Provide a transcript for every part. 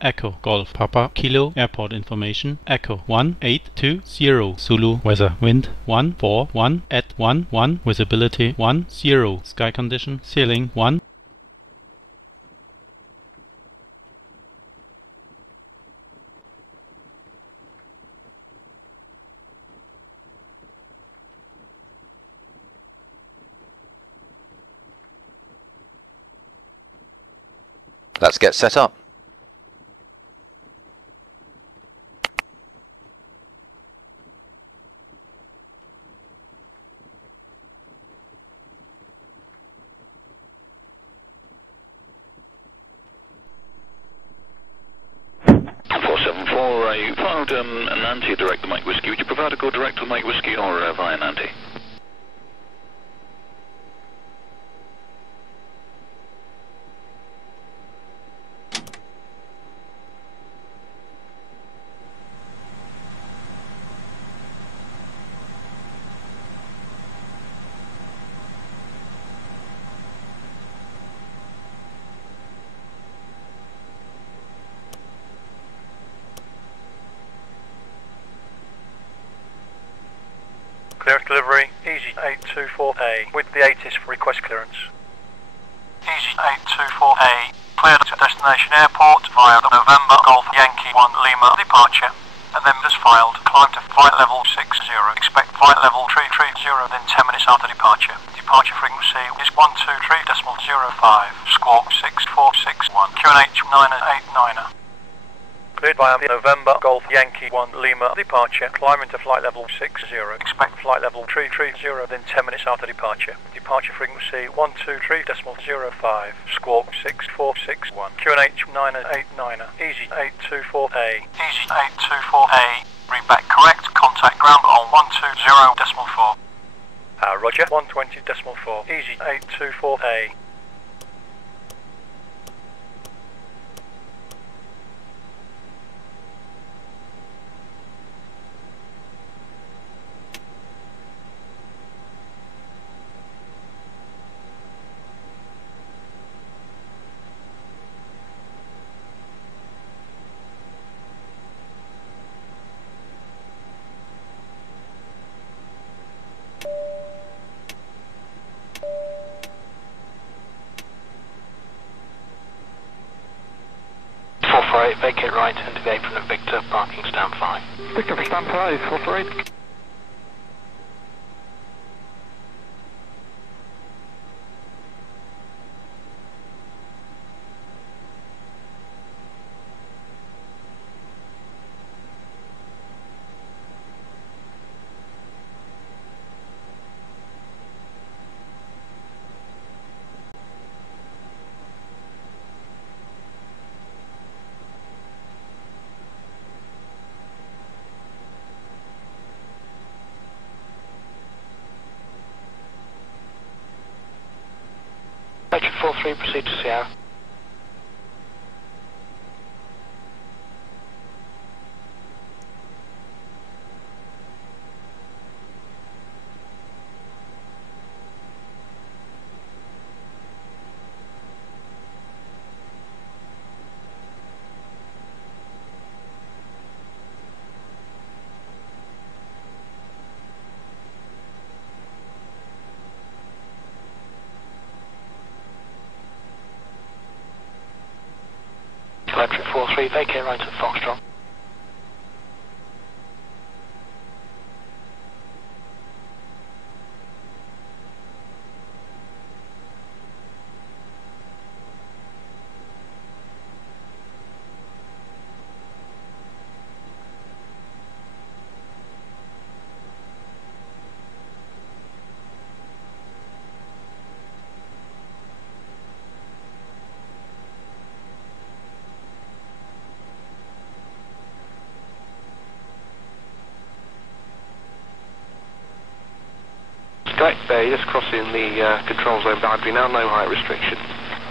Echo Golf Papa Kilo Airport information. Echo 1820 Zulu. Weather wind 141 at 11. Visibility 10. Sky condition ceiling 1. Let's get set up. You filed an anti-direct to Mike Whiskey. Would you prefer to go direct to Mike Whiskey or via an anti? Clearance delivery, EZY824A with the ATIS for request clearance. EZY824A cleared to destination airport via the November Golf Yankee 1 Lima departure, and then as filed, climb to flight level 60. Expect flight level 330 within 10 minutes after departure. Departure frequency is 123.05, squawk 6461, QNH 989er. Cleared via the November Golf Yankee 1 Lima departure, climb into flight level 60. Expect flight level 330 within 10 minutes after departure. Departure frequency 123.05, squawk 6461, QNH 989er, EZY824A. EZY824A, read back correct, contact ground on 120.4. Roger, 120.4, EZY824A. Vacate right into the apron of Victor, parking stand 5. Victor for stand 5, 448. Vector 43, proceed to Sierra. Electric 43, vacate right at Foxtrot. Correct, just crossing the control zone boundary now, no height restriction.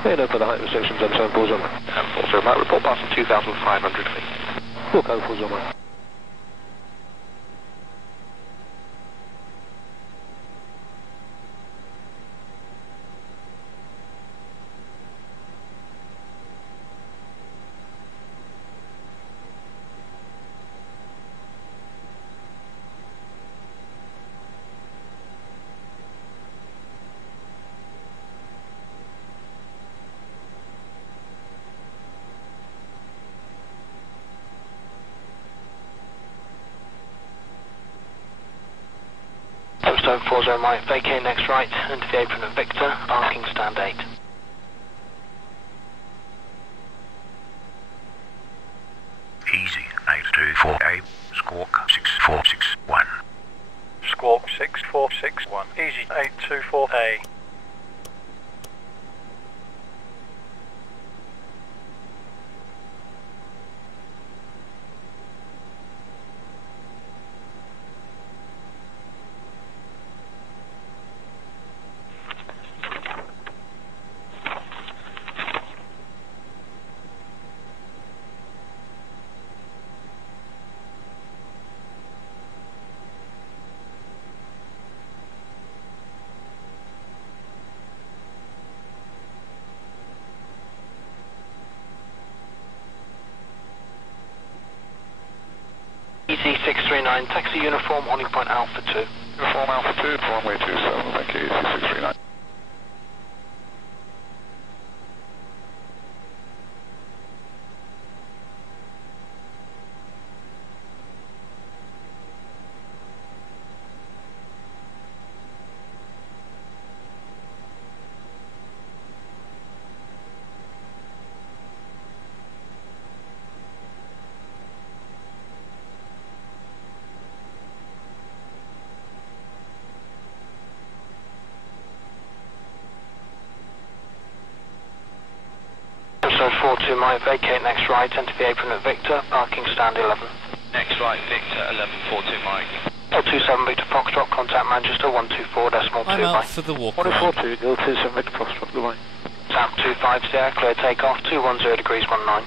Yeah, no further height restrictions on 74 on. And also might report passing 2,500 feet. We'll go for Zoma. Zone 40 Mike, vacate next right, into the apron of Victor, parking stand 8. Easy, 824A, squawk 6461. Squawk 6461. Easy 824A. EZ 639, taxi uniform, holding point Alpha 2. Uniform Alpha 2, runway 27, thank you, EZ639. Zone 42 Mike, vacate next right, enter the apron at Victor, parking stand 11. Next right, Victor, 1142 Mike. 027 Victor Foxtrot, contact Manchester 124.2 I'm out Mike. for the walk around. 142, 027 Victor Foxtrot, goodbye. Sam 25 Sierra, clear takeoff, 210 degrees 19.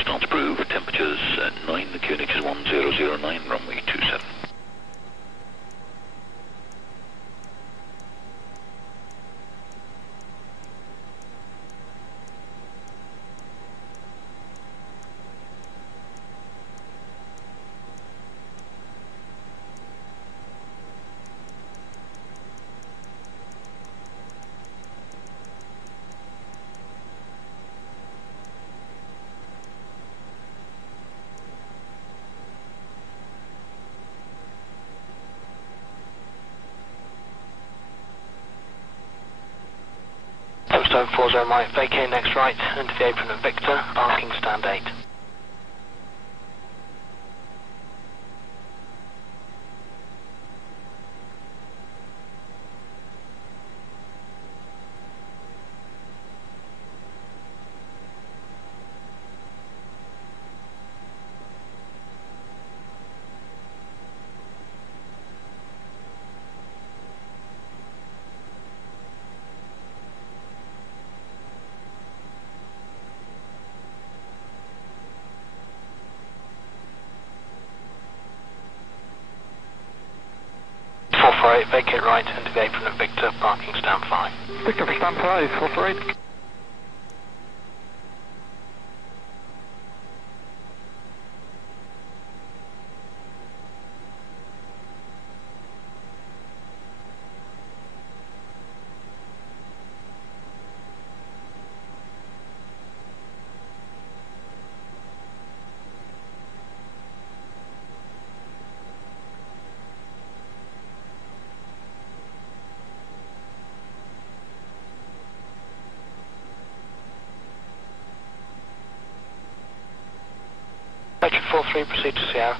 Starts approved, temperatures at 9, the Koenig is 1009, runway 27. Zone 40 Mike, vacate next right, into the apron of Victor, parking stand 8. Vacate right into the apron of Victor, parking stand 5. Victor for stand 5, 448. Vector 43, proceed to Sierra.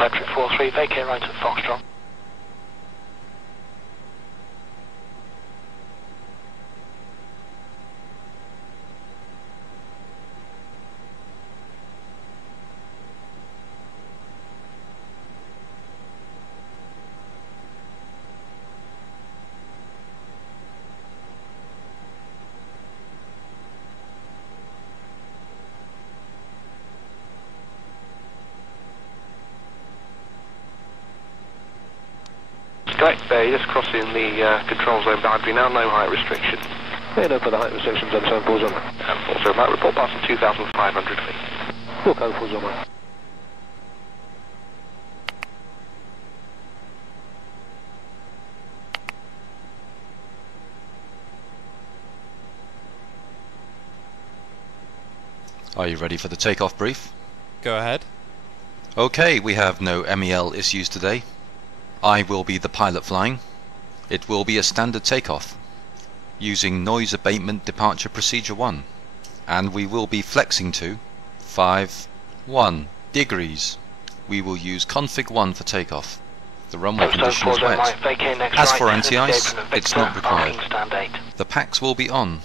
Electric 43, vacate right at Foxtrot. Correct, there, just crossing the control zone boundary now, no height restriction. Yeah, no further height restrictions on 74's on. And also might report passing 2,500 feet. We'll go for on. Are you ready for the takeoff brief? Go ahead. Okay, we have no MEL issues today. I will be the pilot flying. It will be a standard takeoff using noise abatement departure procedure 1, and we will be flexing to 5-1 degrees. We will use config 1 for takeoff. The runway condition is wet. As for anti-ice, it's not required. The packs will be on.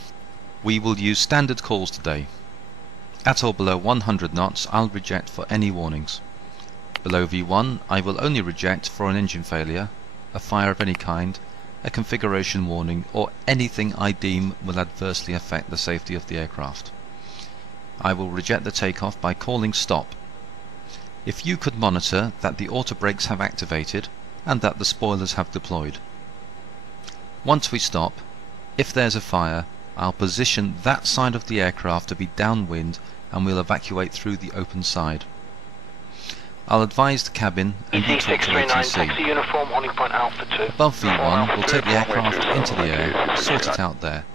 We will use standard calls today. At or below 100 knots, I'll reject for any warnings. Below V1, I will only reject for an engine failure, a fire of any kind, a configuration warning, or anything I deem will adversely affect the safety of the aircraft. I will reject the takeoff by calling stop. If you could monitor that the auto brakes have activated and that the spoilers have deployed. Once we stop, if there's a fire, I'll position that side of the aircraft to be downwind and we'll evacuate through the open side. I'll advise the cabin and you talk to ATC. Above V1, we'll take the aircraft into the air, sort it out there,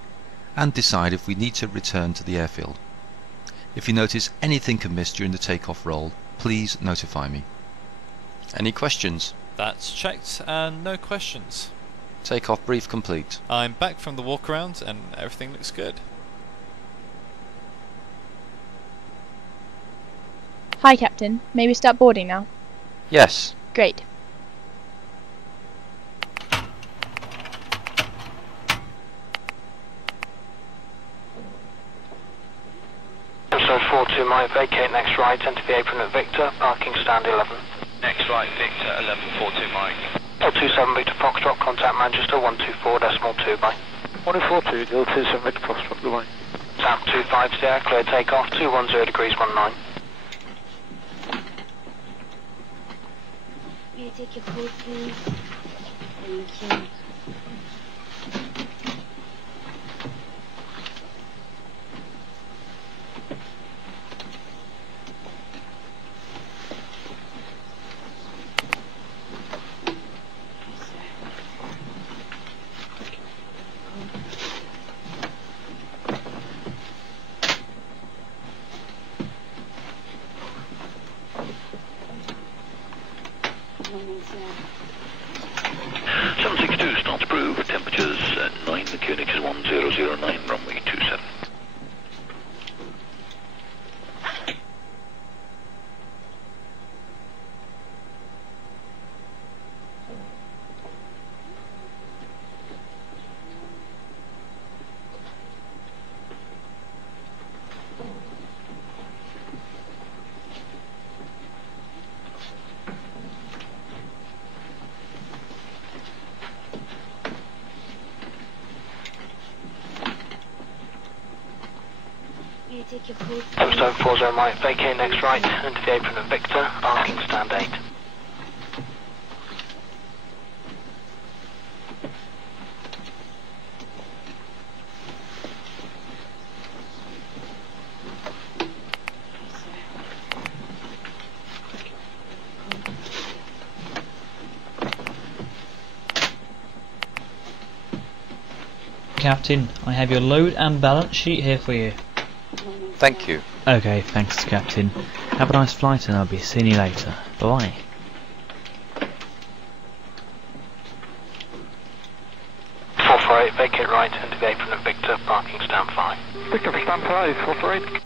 and decide if we need to return to the airfield. If you notice anything amiss during the takeoff roll, please notify me. Any questions? That's checked and no questions. Takeoff brief complete. I'm back from the walk around and everything looks good. Hi Captain, may we start boarding now? Yes. Great. Zone 42 might vacate next right, enter the apron at Victor, parking stand 11. Next right, Victor, 1142 Mike. L27 Victor Foxtrot, contact Manchester 124.2 by. 142, L27 Victor Foxtrot, goodbye. Tap 250, clear takeoff, 210 degrees 19. May I take your code, please? Thank you. Zone 40 might vacate next right, enter the apron at Victor, parking stand 8. Captain, I have your load and balance sheet here for you. Thank you. Okay, thanks Captain. Have a nice flight and I'll be seeing you later. Bye. Vacate right, enter the apron at Victor, parking stand 5. Victor for stand 5, 448.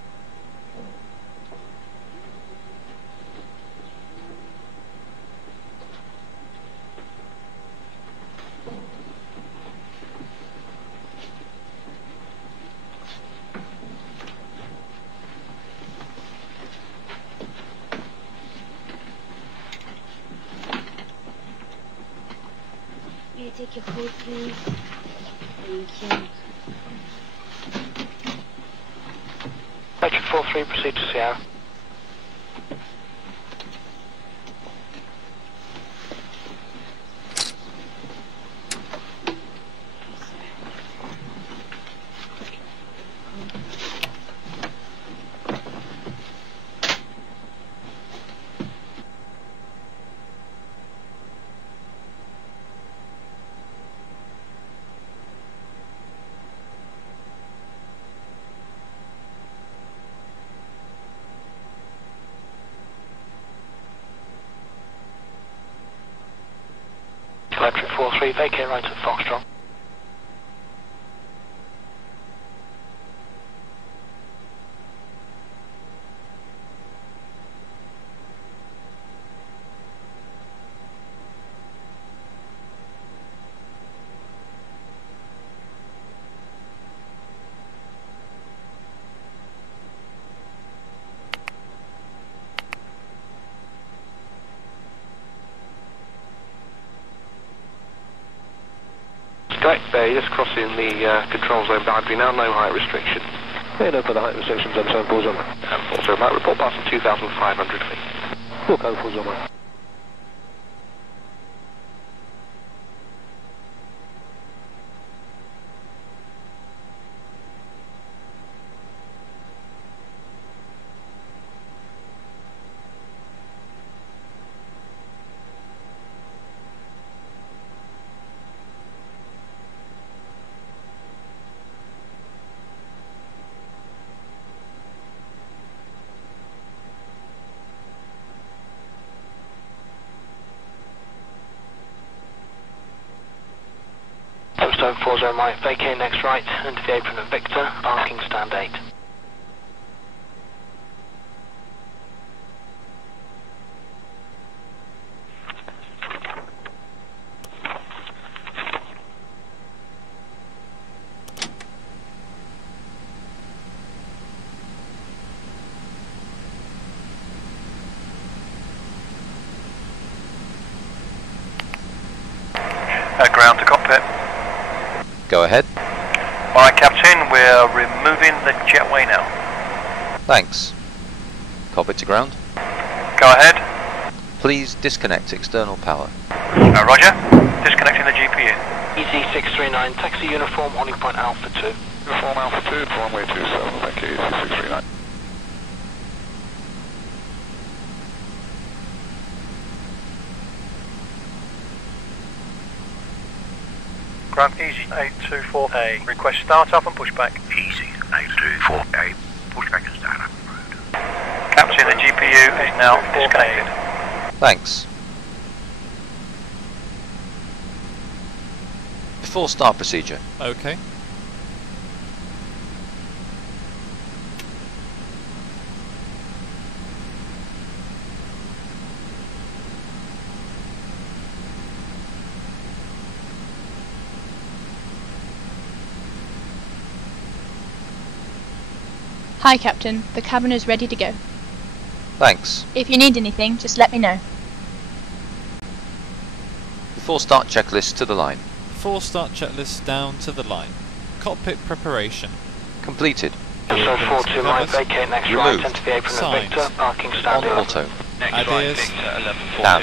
Make it full, please. Thank you. Electric 43, proceed to Sierra. Electric 43, vacate right at Foxtrot. Sky Bay, just crossing the control zone boundary now, no height restriction. Head over the height restriction zone, 74 on. And also might report passing 2,500 feet. Book 04 on. Stone 40 right, vacate next right, into the apron at Victor, parking stand 8. Ground to cockpit. Go ahead. Alright, Captain, we're removing the jetway now. Thanks. Cockpit to ground. Go ahead. Please disconnect external power. Roger. Disconnecting the GPU. EZ639, taxi uniform, holding point Alpha 2. Uniform Alpha 2, runway 27, thank you, EZ639. Ground Easy 824A. Request start up and pushback. Easy 824A. Pushback and start up. Captain, the GPU is now disconnected. Thanks. Before start procedure. Okay. Hi Captain, the cabin is ready to go. Thanks. If you need anything, just let me know. Before start checklist to the line. Before start checklist down to the line. Cockpit preparation. Completed. So 42 right, vacate next right, enter the apron at Victor, parking stand 11. Auto. Ideas. Down.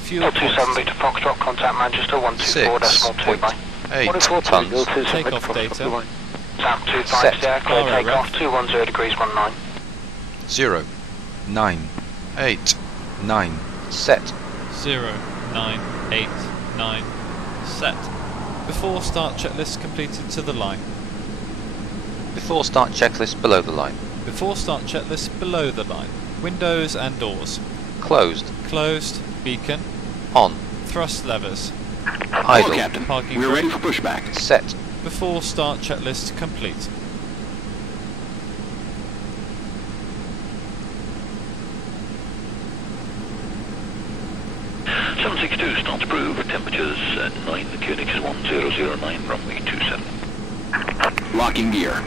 Fuel 27 Victor Foxtrot, contact Manchester 124.2 by 8 tons. Takeoff data. Sam 25 Set. clear takeoff, 210 degrees 19. 0, 9, 8, 9. Set. 0, 9, 8, 9. Set. Before start checklist completed to the line. Before start checklist below the line. Before start checklist below the line. Windows and doors. Closed. Closed. Beacon. On. Thrust levers. Idle. Captain. Parking We're ready for pushback. Set. Before start checklist complete. $762 start approved, temperatures 9, the QNX is 1009, runway 27. Locking gear.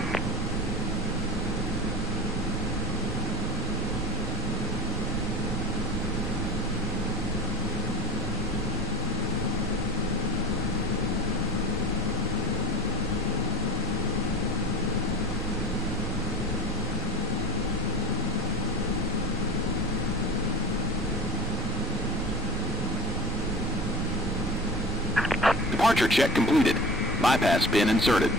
Departure check completed. Bypass pin inserted.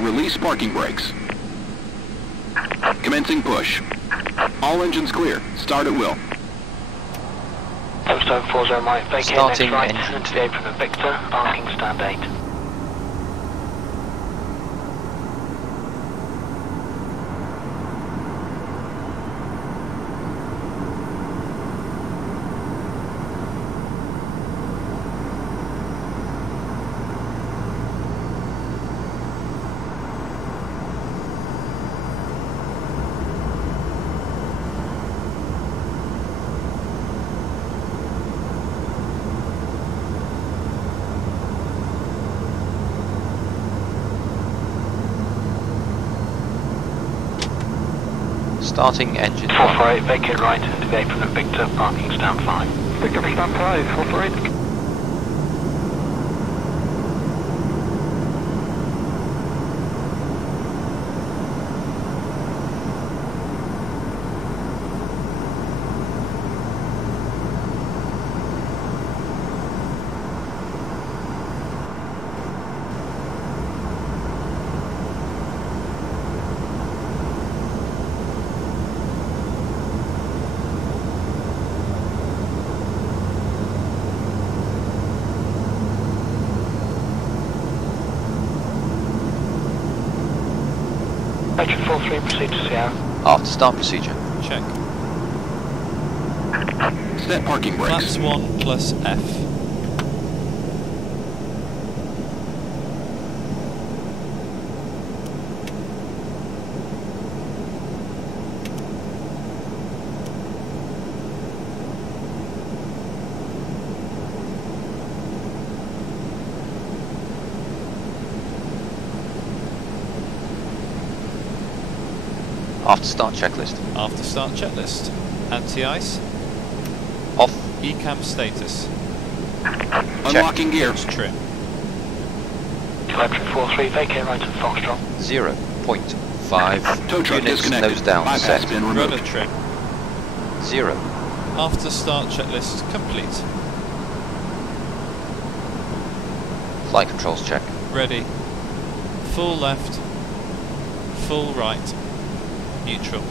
Release parking brakes. Commencing push. All engines clear. Start at will. Tombstone 40 Mike, vacate Starting next right, engine. into the apron of Victor, parking stand 8. Starting engine 448, vacate right, into the apron of Victor, parking stand 5. Victor, stand 5, 448. Engine 43, proceed to Sierra. after start procedure. Check. Set parking brakes. Flaps 1 plus F. After start checklist. After start checklist. Anti-ice. Off. ECAM status. Unlocking gear. Trim. Telemetry 43, vacate right at Foxtrot. 0.5 Tow truck units disconnected. nose down Bypass set. pin removed. Rudder trim. 0. After start checklist complete. Flight controls check. Ready. Full left. Full right. Neutral.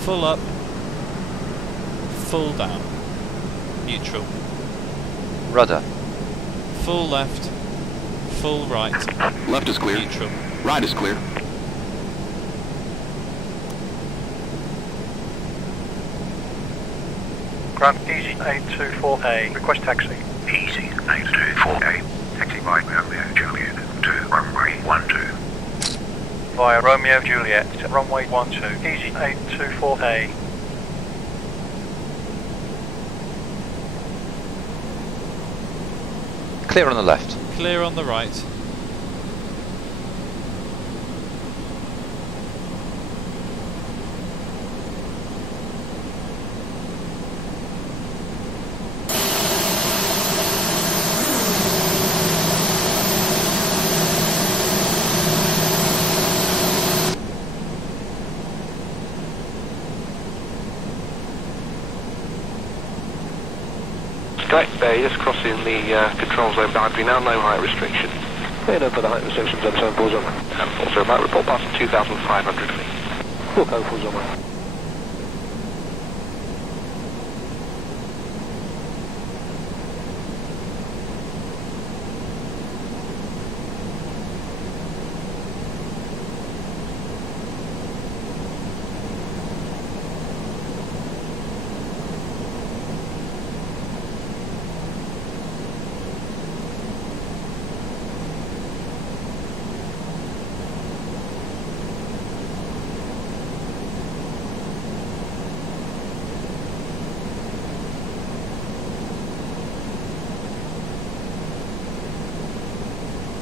Full up. Full down. Neutral. Rudder. Full left. Full right. Left is clear. Neutral. Right is clear. Grant EZY824A, request taxi. EZY824A, taxi by Romeo Juliet to runway 12. Via Romeo Juliet, runway 12, EZY824A. Clear on the left. Clear on the right. Correct, just crossing the control zone boundary now, no height restriction. Cleared over the height restrictions and turn balls on. And also might report past 2,500 feet. We'll go full on.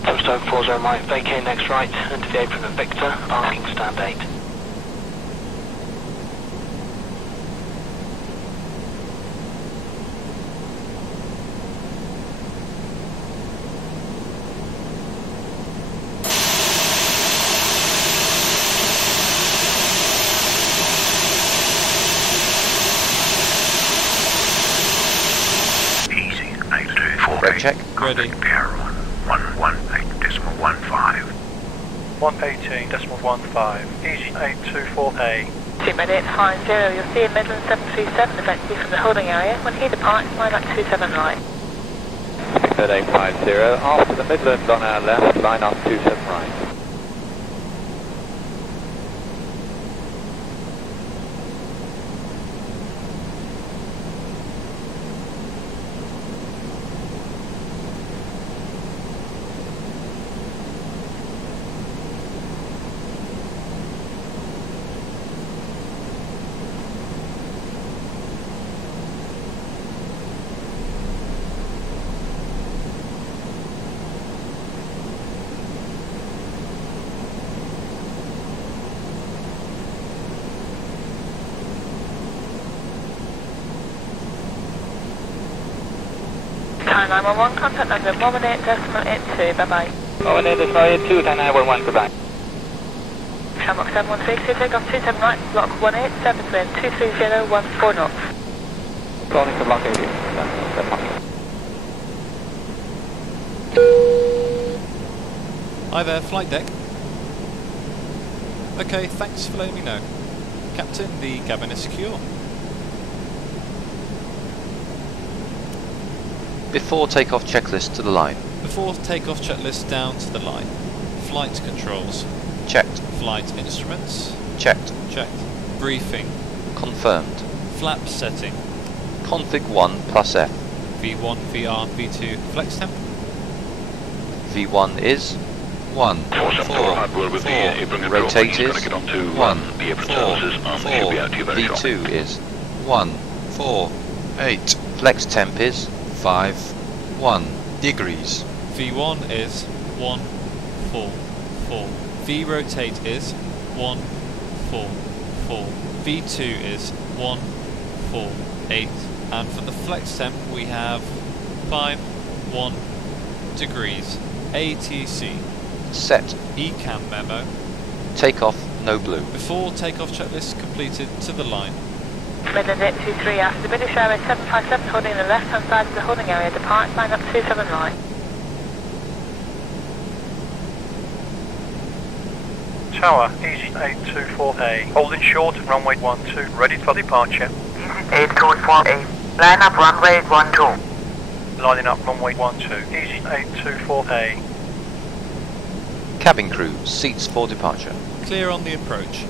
Tombstone 40 Mike, vacate next right, into the apron of Victor, parking stand 8. EZY824A. Brake check. Ready. Pier 118.15. 118.15. Easy 824A. Team 8850, you'll see in Midland 737 effectively from the holding area. When he departs, line up 27 right. 8850, after the Midland on our left, line up 27 right. Time 911, contact number 118.82, bye-bye. 118.82, 911, goodbye. Shamrock 713, take off 27 right, block 187, wind 23014 knots. Calling to block 80. Hi there, flight deck. Okay, thanks for letting me know. Captain, the cabin is secure. Before takeoff checklist to the line. Before takeoff checklist down to the line. Flight controls. Checked. Flight instruments. Checked. Checked. Briefing. Confirmed. Flap setting. Config 1 plus F. V1, VR, V2, flex temp. V1 is 1, 4, 4. Rotate is 1, 4, 4. V2 is 1, 4, 8. Flex temp is 5, 1 degrees. V1 is 1, 4, 4. V rotate is 1, 4, 4. V2 is 1, 4, 8. And for the flex temp we have 5, 1 degrees. ATC. Set. ECAM memo. Takeoff, no blue. Before takeoff checklist completed to the line. Midland 823 after the British Airways 757 holding the left hand side of the holding area, departs line up 27 right. Tower, easy 824A. Holding short at runway 12, ready for departure. Easy 824A. Line up runway 12. Lining up runway 12, easy 824A. Cabin crew, seats for departure. Clear on the approach.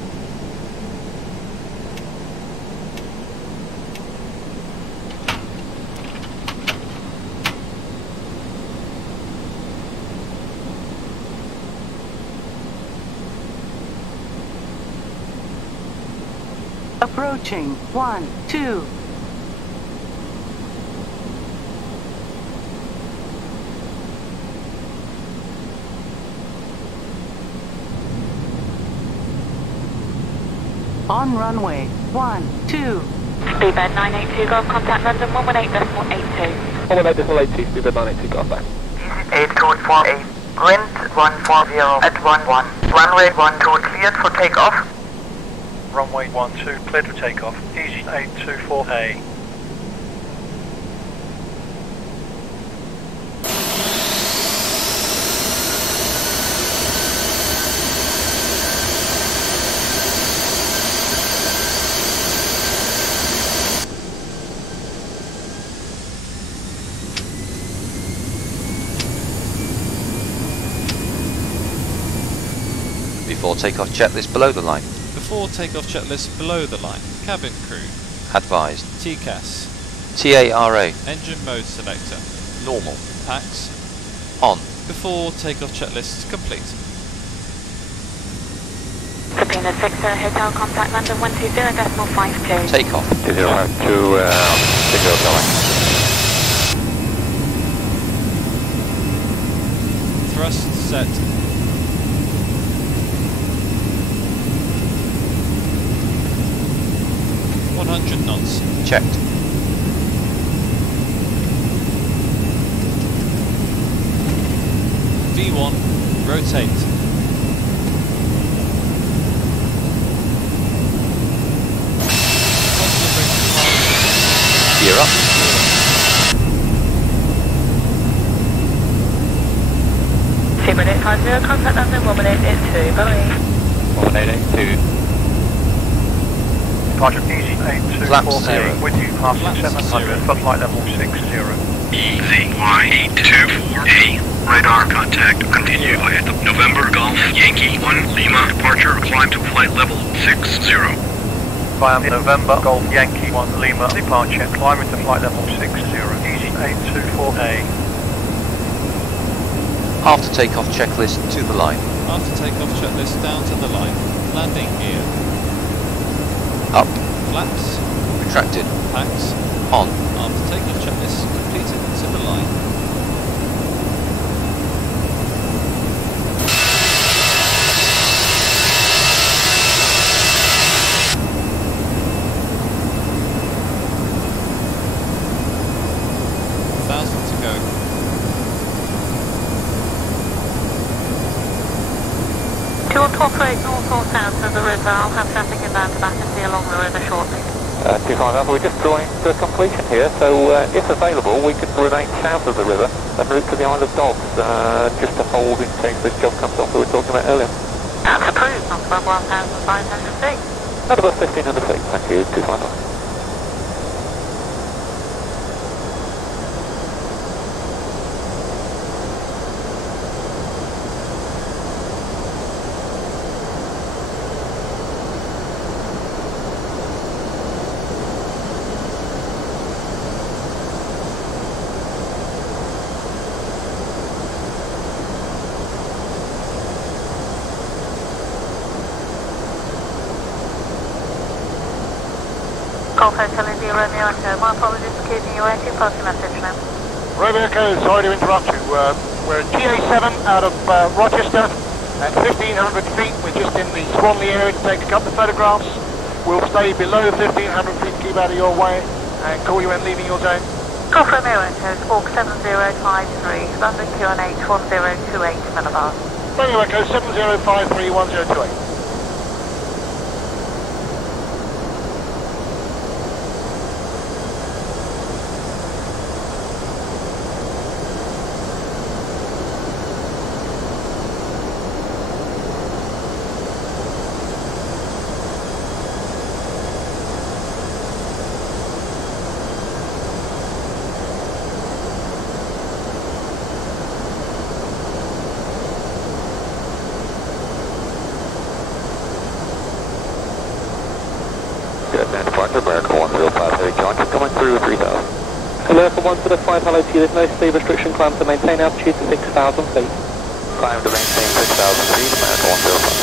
Approaching 1, 2. On runway 12. Speedbird 982 Golf, contact London 118.82. 118.82, Speedbird 982 Golf, back. 8248. Wind 140 at 11. Runway 12 cleared for takeoff. Runway 12 cleared for takeoff. Easy 824A. Before takeoff checklist below the line. Before takeoff checklist below the line. Cabin crew. Advised. TCAS. TARA. Engine mode selector. Normal. Packs. On. Before takeoff checklist complete. Sabina 6 Hotel, contact London 120.52. Takeoff. 2052, signal going. Thrust set. knots. Checked. V1, rotate. Gear up. minute 50, contact London 1 minute 82, bye. 1882. Departure EZY824A with you passing 700 for flight level 60. EZY824A. Radar contact. Continue at the November Golf Yankee 1 Lima. Departure. Climb to flight level 60. Via November Golf Yankee 1 Lima. Departure. Climbing to flight level 60. EZY824A. After takeoff checklist to the line. After takeoff checklist down to the line. Landing gear. Up. Flaps. Retracted. Packs. On. After takeoff checklist completed to the line. To operate north or south of the river, I'll have traffic inbound to Battersea along the river shortly. 25 Alpha, we're just drawing to completion here, so if available we could remain south of the river en route to the Isle of Dogs, just to hold in case this job comes off that we were talking about earlier. That's approved, not above 1,500 feet. Not above 1,500 feet, thank you, 25 Alpha. Golf Hotel India Romeo Echo, my apologies for keeping you waiting, pass your message now. Romeo Echo, sorry to interrupt you. We're at GA7 out of Rochester at 1,500 feet. We're just in the Swanley area to take a couple of photographs. We'll stay below 1,500 feet to keep out of your way and call you when leaving your zone. Golf Romeo Echo, Squawk 7053, London QNH 1028 millibars. Romeo Echo 7053 1028. America 105 heavy charge coming through with 3000. America 105, hello to you, there's no speed restriction, climb to maintain altitude to 6,000 feet. Climb to maintain 6,000 feet, America 105.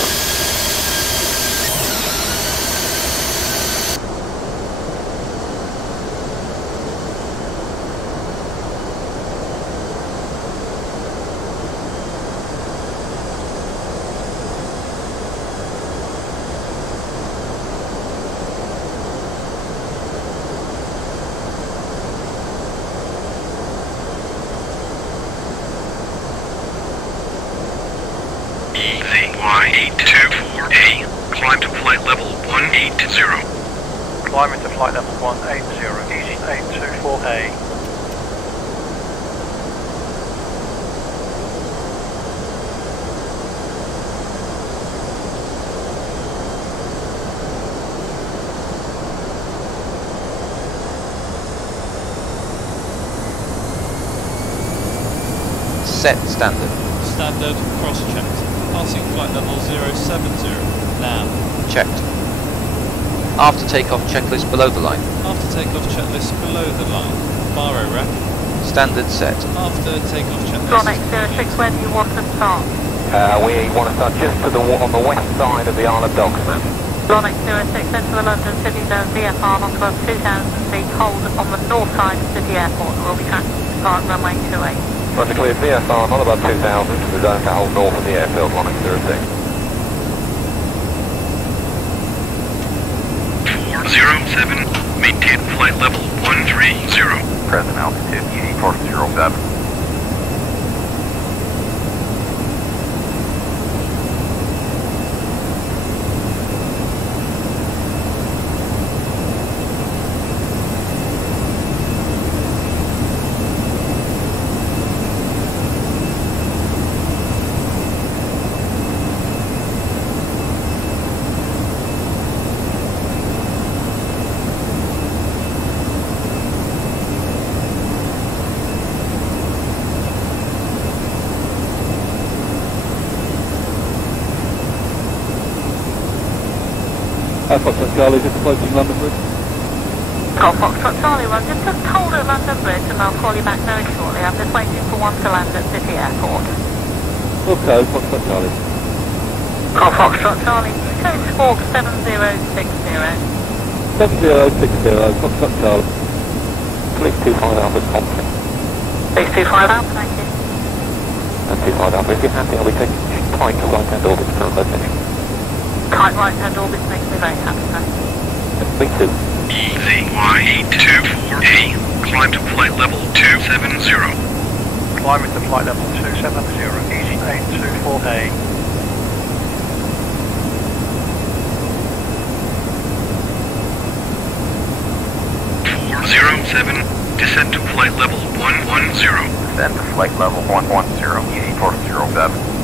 EZY824A, climb to flight level 180. Climbing to flight level 180, EZY824A. Set standard. Standard cross-checked. Passing flight level 070. Nav. Checked. After takeoff checklist below the line. After takeoff checklist below the line. Baro rack. Standard set. After takeoff checklist. Sonic 06, where do you want to start? We want to start just to on the west side of the Isle of Dogs, ma'am. Sonic 06, enter the London City Zone VFR on above 2,000 feet, hold on the north side of City Airport. We'll be tracking to park runway 28. Roger, clear VFR, not above 2,000, the zone to hold north of the airfield, 106. 407, maintain flight level 130. Present altitude, ED407. Foxtrot Charlie, just approaching London Bridge. Golf Foxtrot Charlie 1, just hold at London Bridge and I'll call you back very shortly. I'm just waiting for one to land at City Airport. Okay, Foxtrot Charlie. Golf Foxtrot Charlie, change squawk 7060. 7060, Foxtrot Charlie. Please 25 Alpha's contact. Please 25 Alpha, thank you. And 25 Alpha, if you're happy, I'll be taking tight to right-hand orbit current location. Tight right-hand orbit makes me very happy, thank you. Me too. EZY824A, climb to flight level 270. Climbing to flight level 270, EZY824A. 407, descend to flight level 110. Descend to flight level 110, EZY407.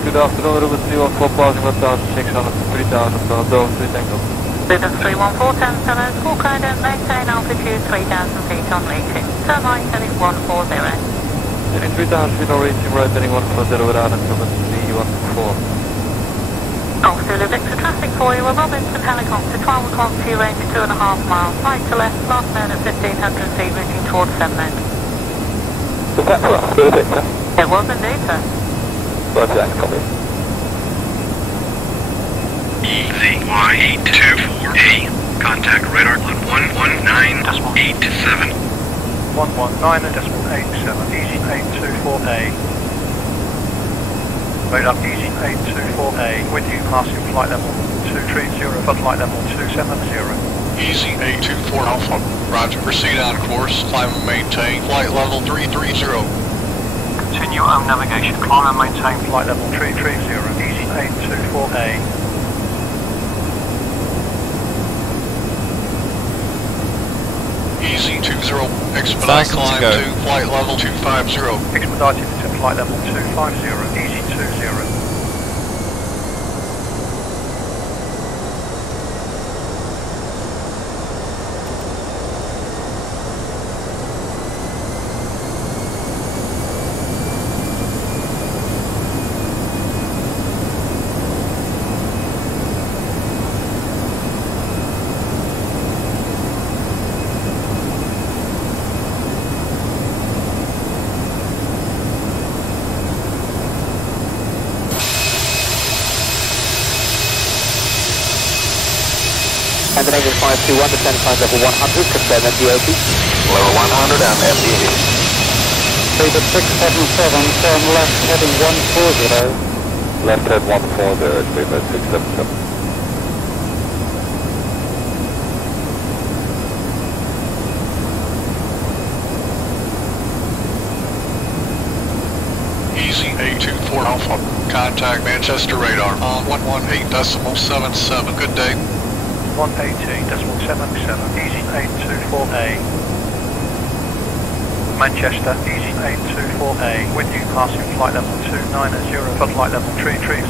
Good afternoon, Robert 314, passing 1600, 3000, Dover 3 Tango. Luton 314, 10 Sellers, full code and maintain altitude 3000 feet on reaching. Turn right heading 140. Heading 3000 feet on reaching, right heading 140 without until the C14. Golf Zulu Victor traffic for you, a Robinson helicopter, 12 o'clock, T range 2.5 miles, right to left, last known at 1500 feet, routing towards Semnode. Was that for us, Victor? It was indeed, sir. Roger that, copy. EZY824A, contact radar on 119.87. 119.87, EZY824A. Radar EZY824A, with you passing flight level 230, flight level 270. EZY824 Alpha, roger, proceed on course, climb and maintain, flight level 330. Continue on navigation, climb and maintain flight level 330, EZY824A. EZ20, expedite climb to flight level 250. Expedited to flight level 250, EZ20. And the negative 521, descend climb level 100, confirm MDOT. Level 100 and MDOT. Sabre 677, turn left heading 140. Left head 140, Sabre 677. EZY824 Alpha, contact Manchester radar on 118.77, good day. 118.77, EZY824A. Manchester, EZY824A, with you passing flight level 290, flight level 330.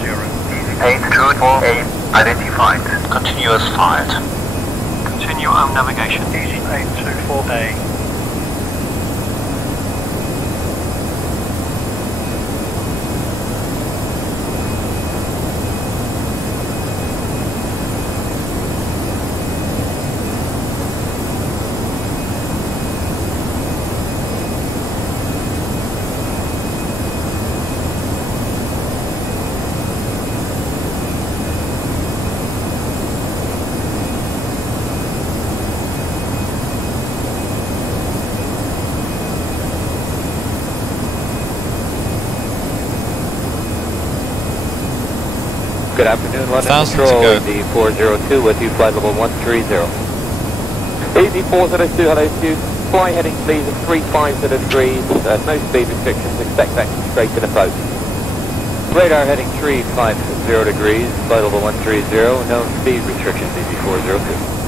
EZY824A, identified. Continuous fired. Continue on navigation, EZY824A. Good afternoon, London Control, AD402 with you, flight level 130. AD402, hello to you. fly heading please of 350 degrees, no speed restrictions, expect action straight to the post. Radar heading 350 degrees, flight level 130, known speed restrictions EZ402.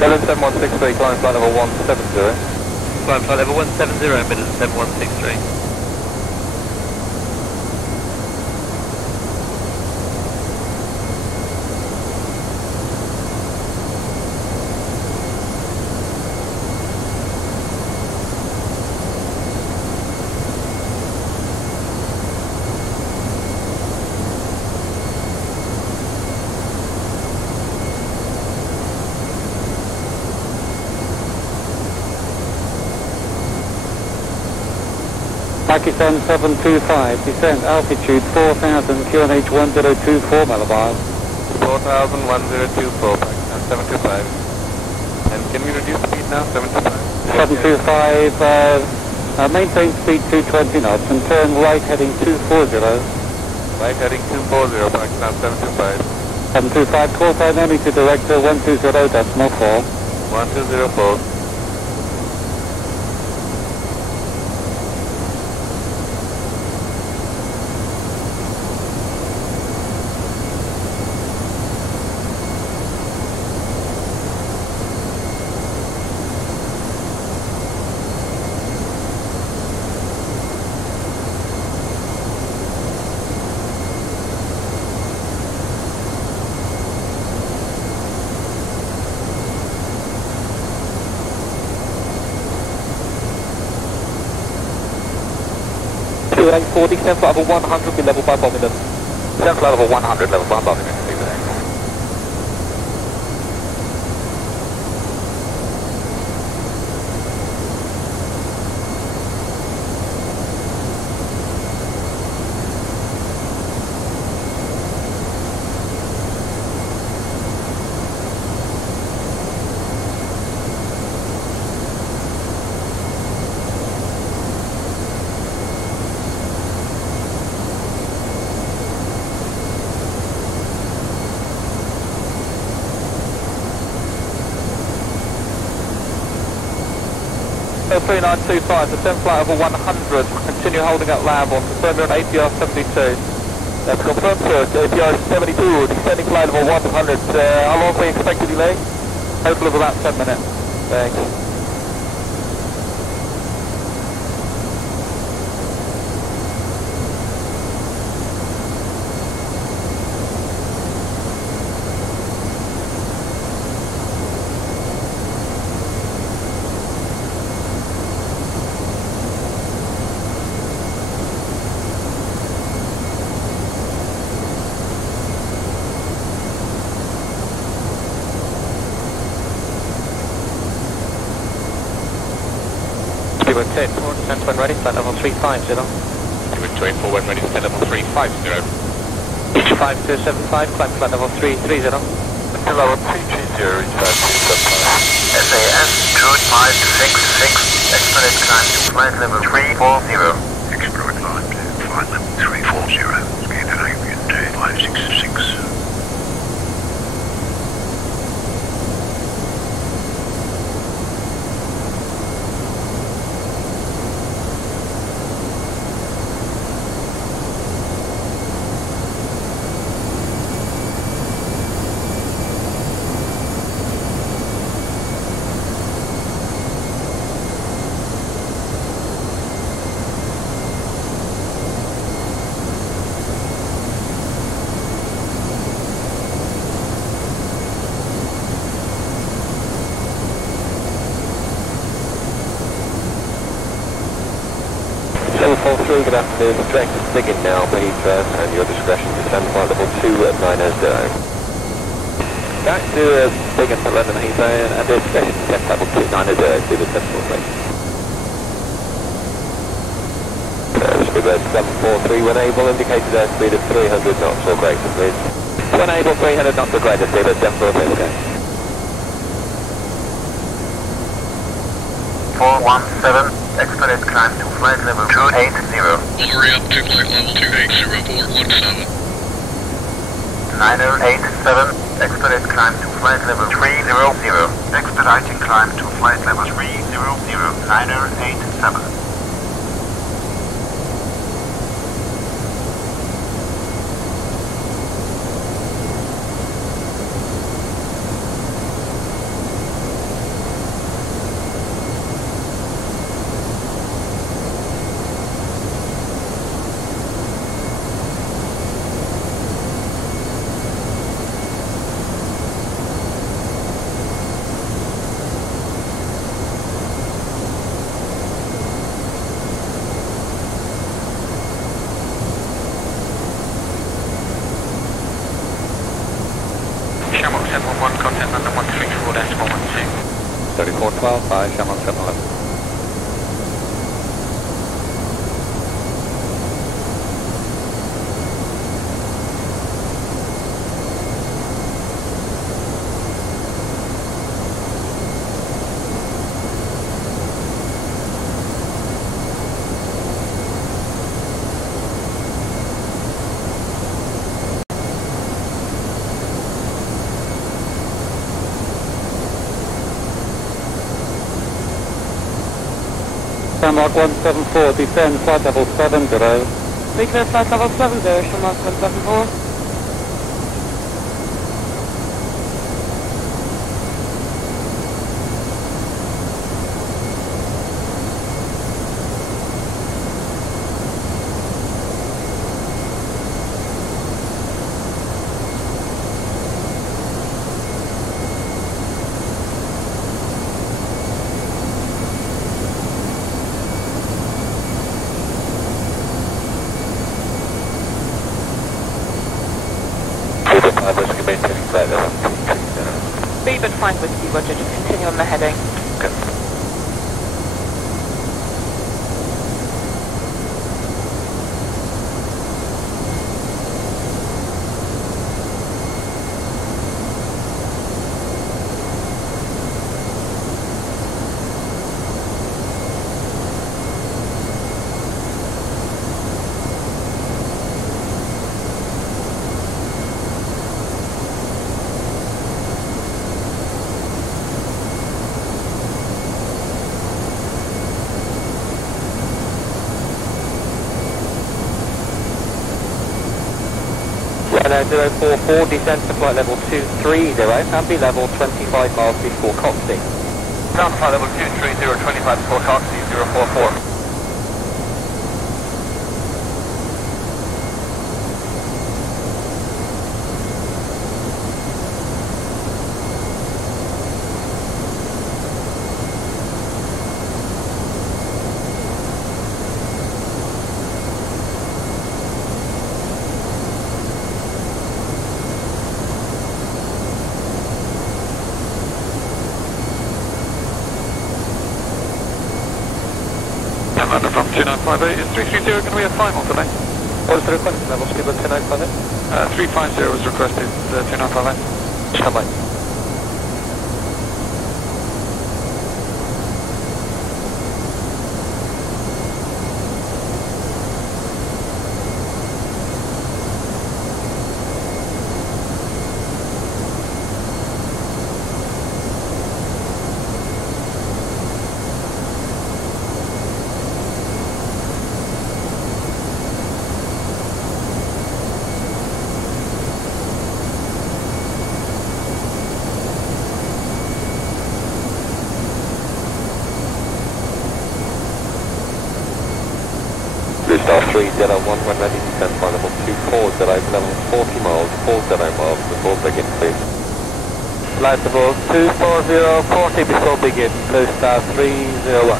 Middle 7163, climb flight level 170. Climb flight level 170, middle 7163. Pakistan 725, descent altitude 4000, QNH 1024 millibars. 4000, 1024, Pakistan 725. And can we reduce speed now, 725? 725, maintain speed 220 knots and turn right heading 240. Right heading 240, Pakistan 725. 725, call dynamic to director 120.4. 1204. Descent flight level 100, be level by Birmingham. Descent flight level 100, level by Birmingham. So 3925, descent flight level 100, continue holding up land on, confirm you're on APR 72. That's confirmed sir, APR 72, descending flight level 100, how long we expect to delay? Total of about 10 minutes, thanks. Keyword 10, forward, descent when ready, flight level 350. Keyword 24, when ready, descent level 350. 5275, climb flight level 330. Until level 330, reach SAS 2566, expedite climb to flight level 340. Expedite climb to flight level 340, Scandinavian 566. Good afternoon, direct to Digging now, please, and your discretion to descend flight level 290. Back to Big and London Heathrow and this station test level 290 to the decimal place. Speedbird 743 when able, indicated airspeed of 300 knots or greater please. When able 300 knots or greater, Speedbird 743 okay. 417, expedite climb to flight level 280. We'll hurry up to flight level 280, 417. 9087, expedite climb to flight level 300. Expediting climb to flight level 300, 9087. Shamrock 711, contact London 134.12 3412 by Shamrock 711. Shamrock 174, descend flight level 70. Declare flight level 70, Shamrock 174. Speedbird 5 Whiskey, Roger, just continue on the heading. Okay. Hello, 044, descend to flight level 230, and be level 25 miles before Coxie. Down to flight level 230, 25 before Coxie, 044. London from 2958, is 330 going to be a final today? What is the request level, Speedbird 2958? 350 was requested, 2958. Stand by. Star 301 when ready to descend flight level 240, level 40 miles, 40 miles before begin please. Flight level 240, 40 before begin, Blue Star 301.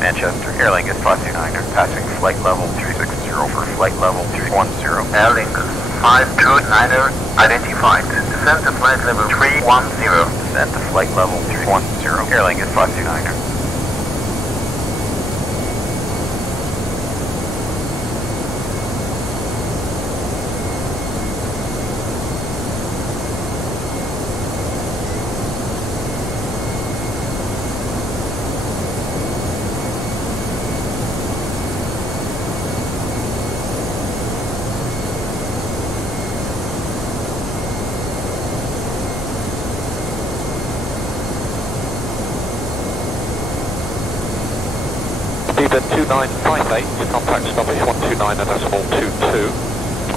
Manchester, Air Lingus 529er, passing flight level 360 for flight level 310. Air Lingus 529er identified. Descend to flight level 310. Descend to flight level 310. Air Lingus 529er. Then 2958, contact stoppage 129.22.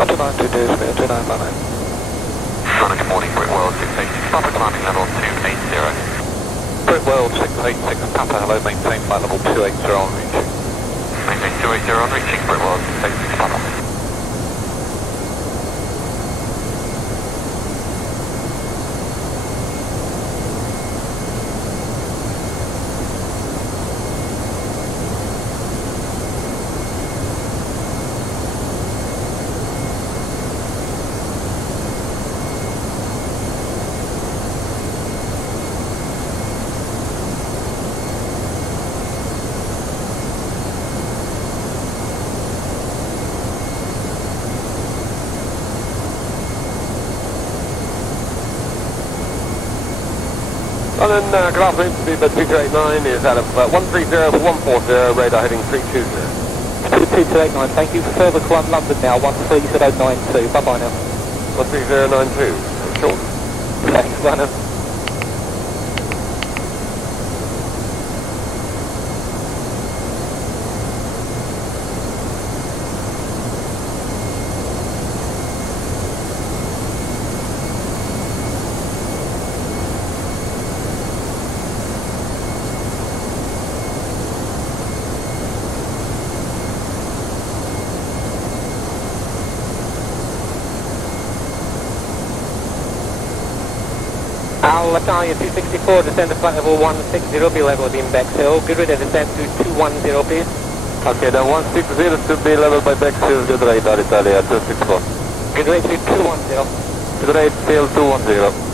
12922, 2958. Good morning, Brit World 686, Papa climbing level 280. Brit World 686, Papa, hello, maintain flight level 280 on reaching. Maintain 280 on reaching, Brit World 686, Papa. And then good afternoon, Speedbird 2389 is out of 130 for 140, radar heading 320. 2289, thank you. For further climb London now, 13092, bye bye now. 13092, short. Thanks, bye now. Alitalia 264, descend to flight level 160, be level with Bexhill. Good rate of descent to 210, please. Okay, then 160 should be level by Bexhill, good rate, Alitalia 264. Good rate to 210. Good rate, tail 210.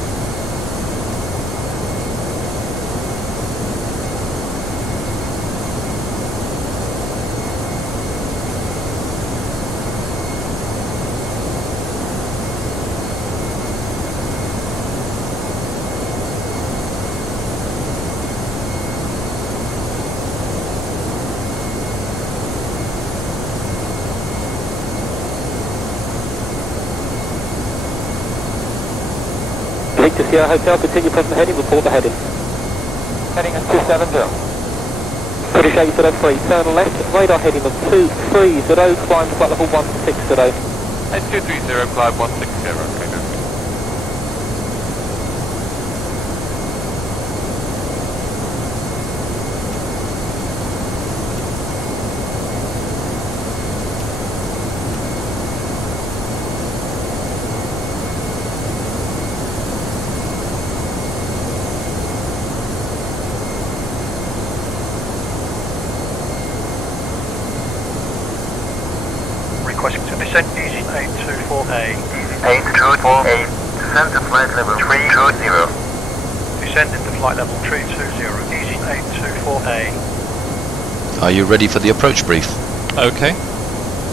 To Sierra Hotel, continue present heading, report the heading. Heading at 270. British 803, turn left, radar heading of 230, climb flight level 160. At 230, climb 160, okay now. Requesting to descend easy 824A. 824A, descend to flight level 320. Descend into flight level 320, easy 824A. Are you ready for the approach brief? Okay.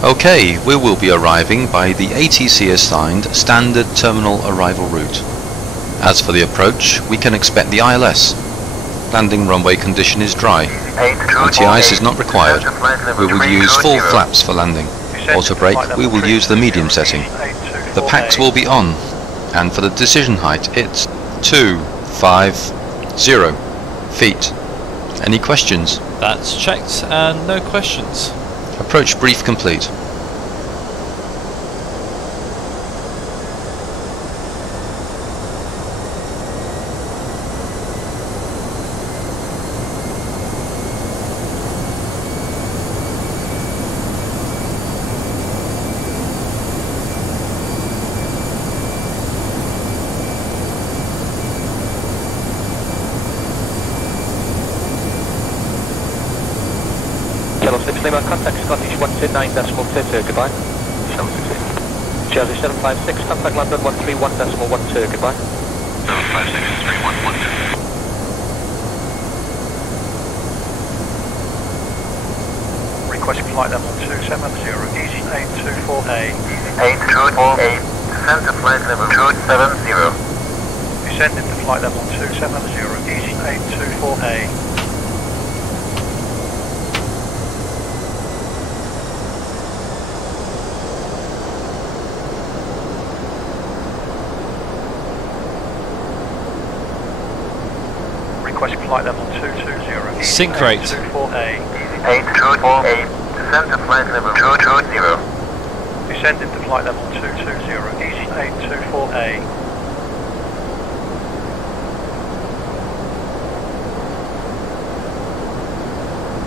Okay, we will be arriving by the ATC assigned standard terminal arrival route. As for the approach, we can expect the ILS. Landing runway condition is dry. Anti-ice is not required. We will use full flaps for landing. Auto brake, we will use the medium setting. The packs will be on, and for the decision height, it's 250 feet. Any questions? That's checked, and no questions. Approach brief complete. Lima, contact Scottish 129.22, goodbye. 716. Jersey 756, contact London 131.12, goodbye. 756, 3112. Request flight level 270, easy 824A. 824A, descend to flight level 270. Descending to flight level 270, easy 824A. Request flight level 220. Sync rate. 824A. 824A, descend to flight level 220. Descending to flight level 220, easy 824A.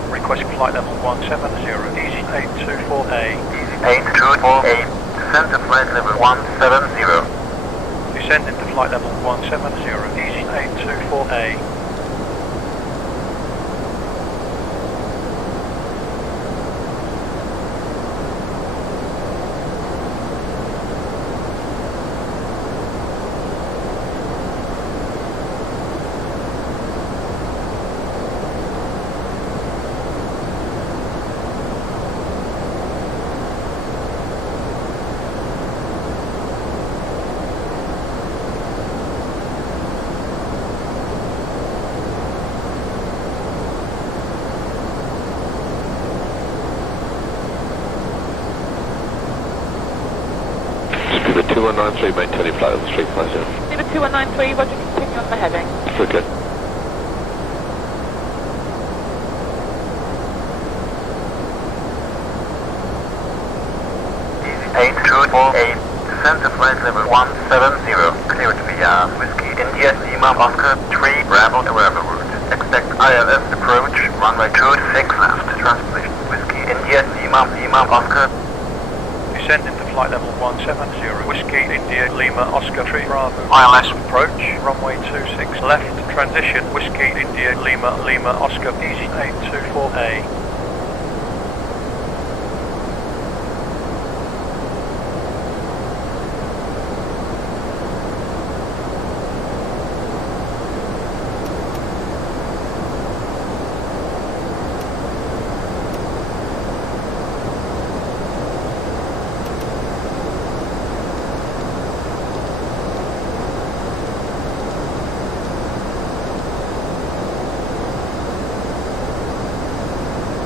Request flight level 170, easy 824A. 824A, descend to flight level 170. Descending to flight level 170, easy 824A. Lima 2193, maintaining flight level 350. Lima 2193, roger, continue on the heading. Okay. Easy 824A, descend to flight level 170. Clear to be Whiskey India Lima Oscar 3 Bravo arrival route. Expect ILS approach, runway 26 left. Translation Whiskey India Lima Oscar. Descending to flight level 170, Whiskey India Lima Oscar 3 Bravo. ILS approach, runway 26 left. Transition Whiskey India Lima Oscar, easy 824A.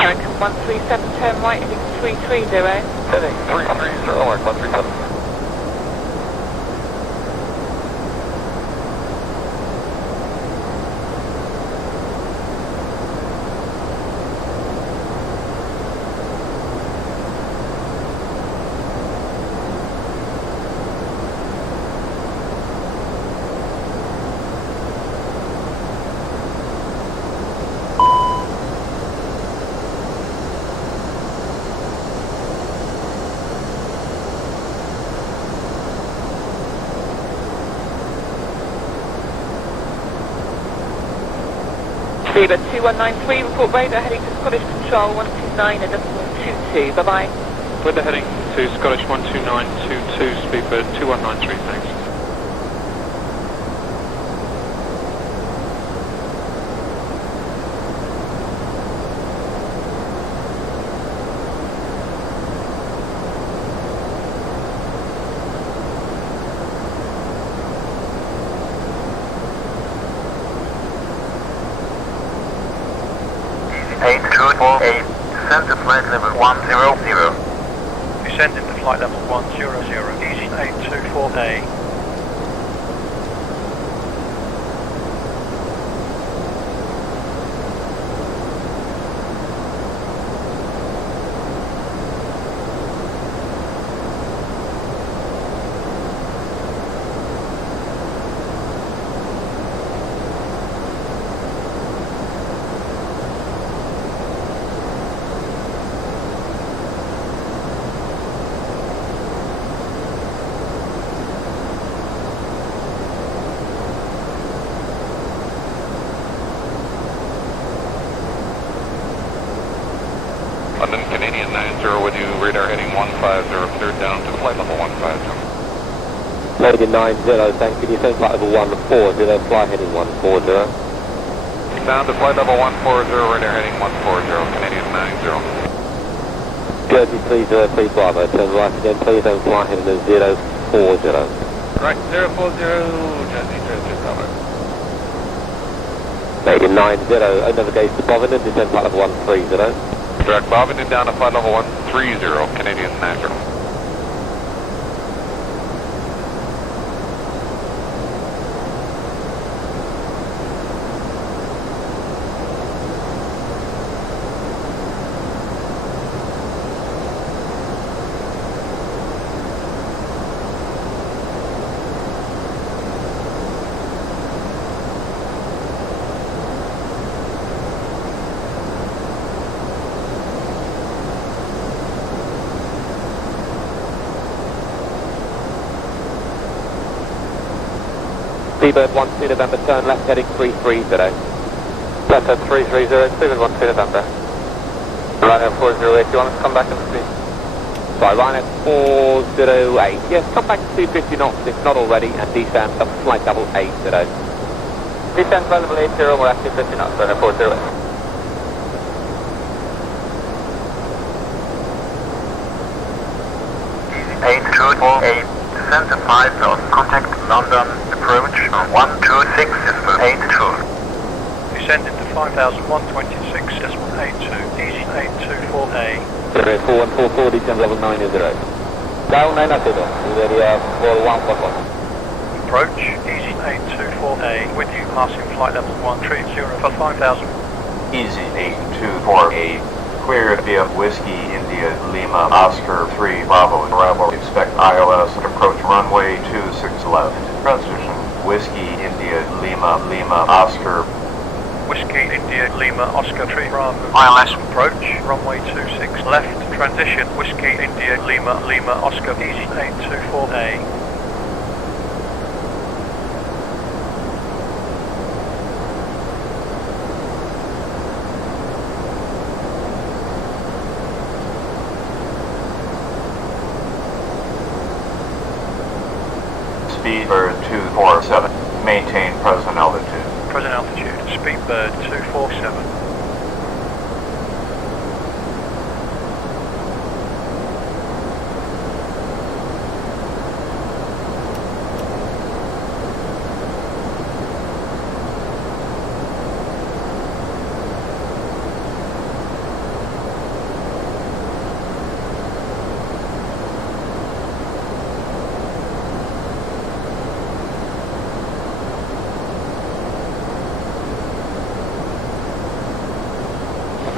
American 137, turn right, heading 330. Heading 330, 137. Lima 2193, report radar heading to Scottish Control 129.22, bye-bye. Weather heading to Scottish 12922, speedbird 2193, thanks. Descend to flight level 100. Descending to flight level 100, easy 824A. London, Canadian 90 with you, radar heading 150, cleared down to flight level 150. Canadian 90, thank you, descend flight level 140, fly heading 140. Down to flight level 140, radar heading 140, Canadian 90. Jersey 303 Bravo, turn right again, please, and fly heading 040. Right, 040, Jersey 303 Bravo. Canadian 90, navigate to Bovington, descend flight level 130. Direct Bovington down to flight level 130, Canadian 90. Seabird 12 November, turn left heading 330. Left head 330, Seabird 12 November. Ryanair 408, you want us to come back and speed? Sorry, Ryanair 408, yes, come back to 250 knots if not already, and descend up flight level 80. Descend flight level 80, we're at 250 knots, Ryanair 408. Easy 8248, descend to 5000, contact London. Approach 126.82. Descending to 5,126.82, easy 824A. 4144, descend level 90. Down 9 area 4144. Approach, easy 824A, with you passing flight level 130 for 5,000. Easy 824A, cleared via Whiskey India Lima Oscar 3 Bravo arrival. Expect ILS approach runway 26 left. Transition Whiskey India Lima Oscar. Whiskey India Lima Oscar 3 Bravo. ILS approach runway 26 left. Transition Whiskey India Lima Oscar easy 824A. Speedbird 247, maintain present altitude. Present altitude, Speedbird 247.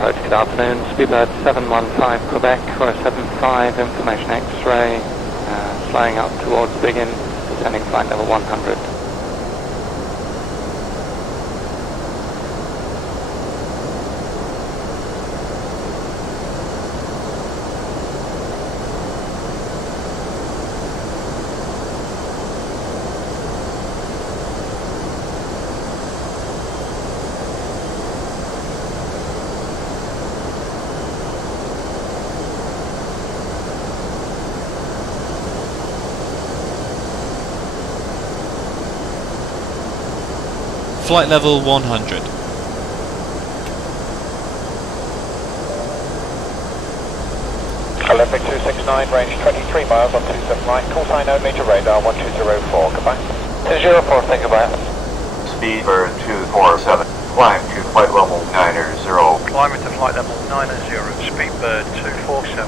Good afternoon, Speedbird 715 Quebec for a 75 information X-ray, flying up towards Biggin, descending flight level 100. Flight level 100. Olympic 269, range 23 miles on 27 right, call sign only to radar 1204, goodbye. 204, thank you, goodbye. Speedbird 247, climb to flight level 90. Climbing to flight level 90, Speedbird 247.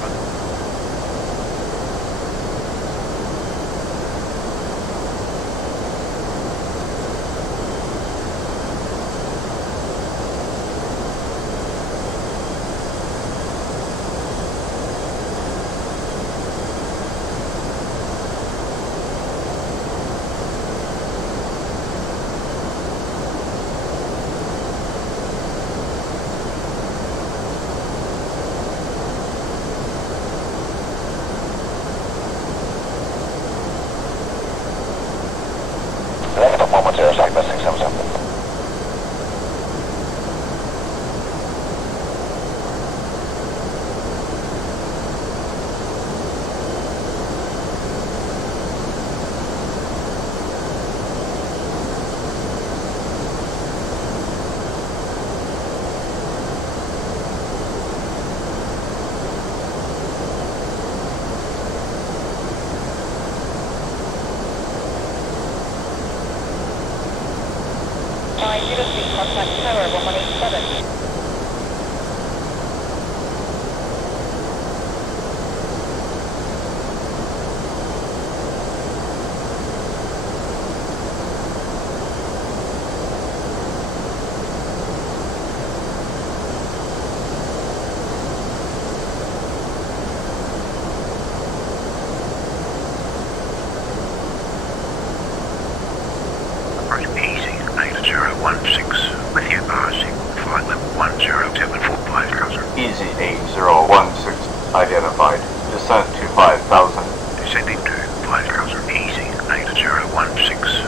EZY8016 identified. Descent to 5000. Descending to 5000, EZY8016.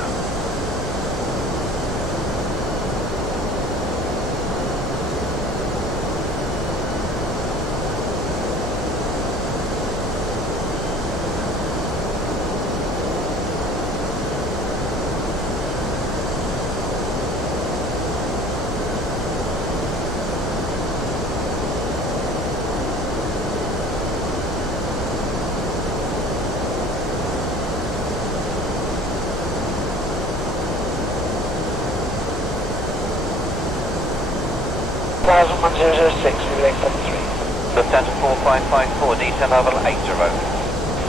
Lufthansa 4554, descent level 80.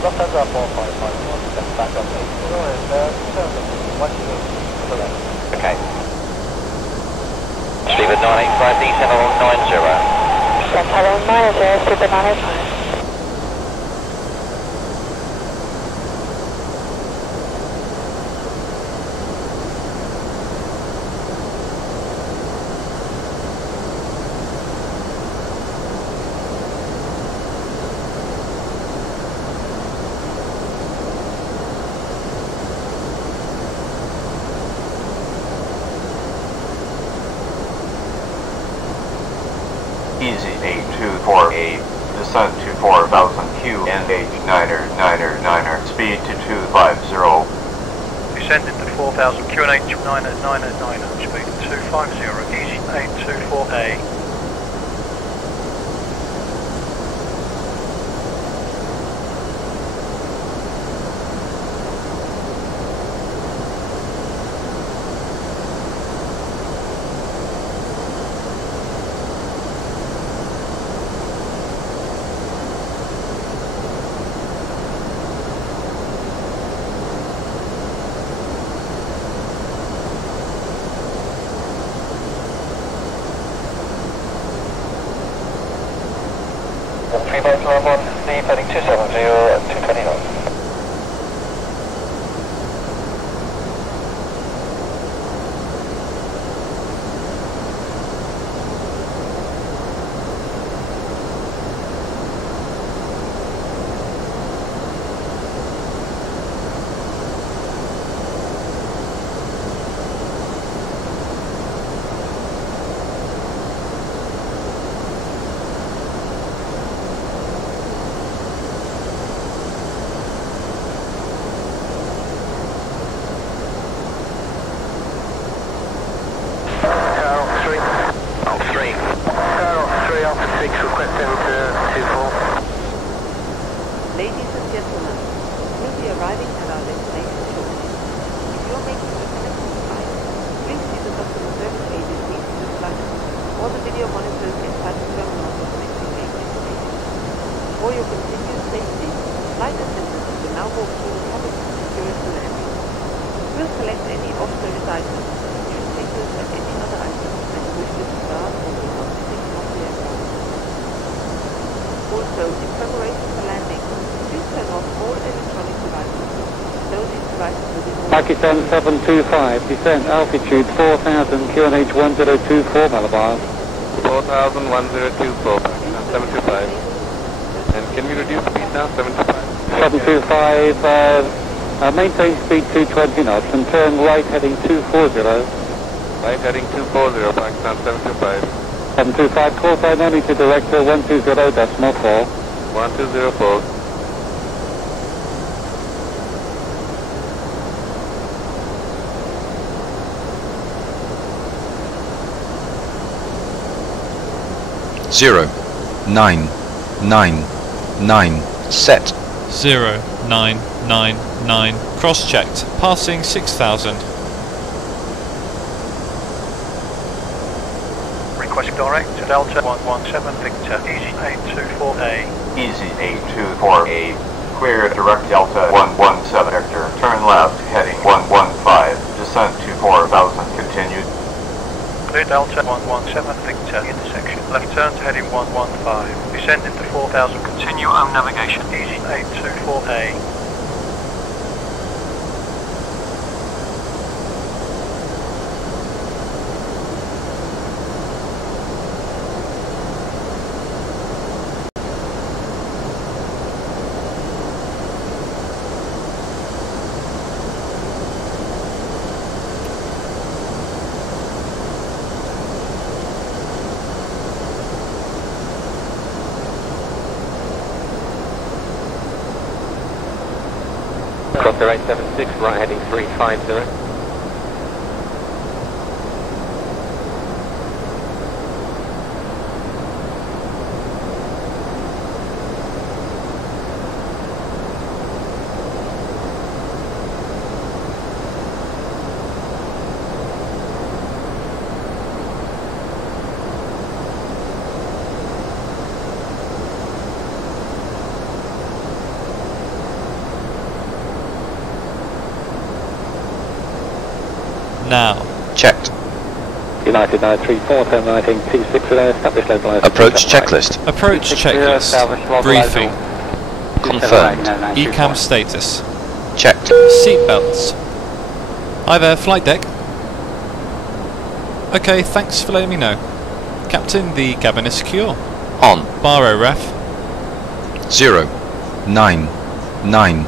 Lufthansa 4554, descent back up 80 and turn 10 Okay. Speedbird 985, descent level 90. Descent level 90, Speedbird 985. EZY8248, descent to 4000 QNH9er, speed to 250. Descending to 4000 QNH9er, speed 250, EZY824A. Freeboard 1, leave heading 270 at 220 knots. Ladies and gentlemen, we'll be arriving at our destination shortly. If you're making a connecting flight, please see the customer service agencies to the flight or the video monitors in passenger terminals of connecting station. For your continued safety, flight attendants will now walk through the cabin to secure the landing. We'll collect any off-service items, newspapers and any other items that you wish to discard or will not be taken off the aircraft. Also, in preparation for landing, please turn off all electronic devices. Though these devices will be more... Pakistan 725, descent altitude 4000, QNH 1024 Malabar. 4000, 1024, Pakistan 725. And can we reduce speed now, 725? 725, maintain speed 220 knots and turn right heading 240. Right heading 240, Pakistan 725. 725, call sign only to director 120.4. 1204. Zero, 999, set. 0999, cross-checked, passing 6000. Request direct to Delta 117 Victor, EZY824A. EZY824A, clear direct Delta 117 Victor, turn left heading 115, descent to 4000, continued. Clear Delta 117 Victor, intersection, left turn to heading 115, descending to 4000, continue own navigation, EZY824A. Cross 0876, right heading 350. Now. Checked. United 934, turn right heading 26 today, established local. Approach checklist. Approach checklist. Briefing. Confirmed. ECAM status. Checked. Seatbelts. Hi there, flight deck. Okay, thanks for letting me know. Captain, the cabin is secure. On. Baro ref. 0 9 9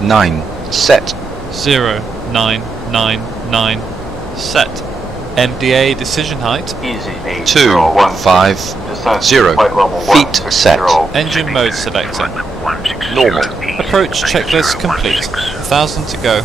9 set. 0 9 9 9 set. MDA decision height. 250 feet set. Engine mode selector. Normal. Approach checklist complete. 1,000 to go.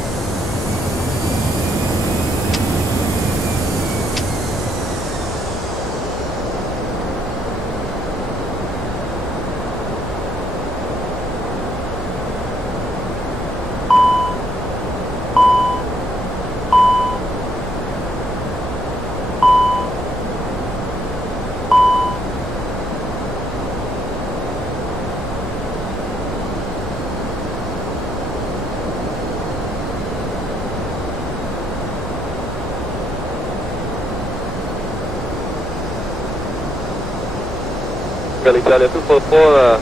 Italia 244,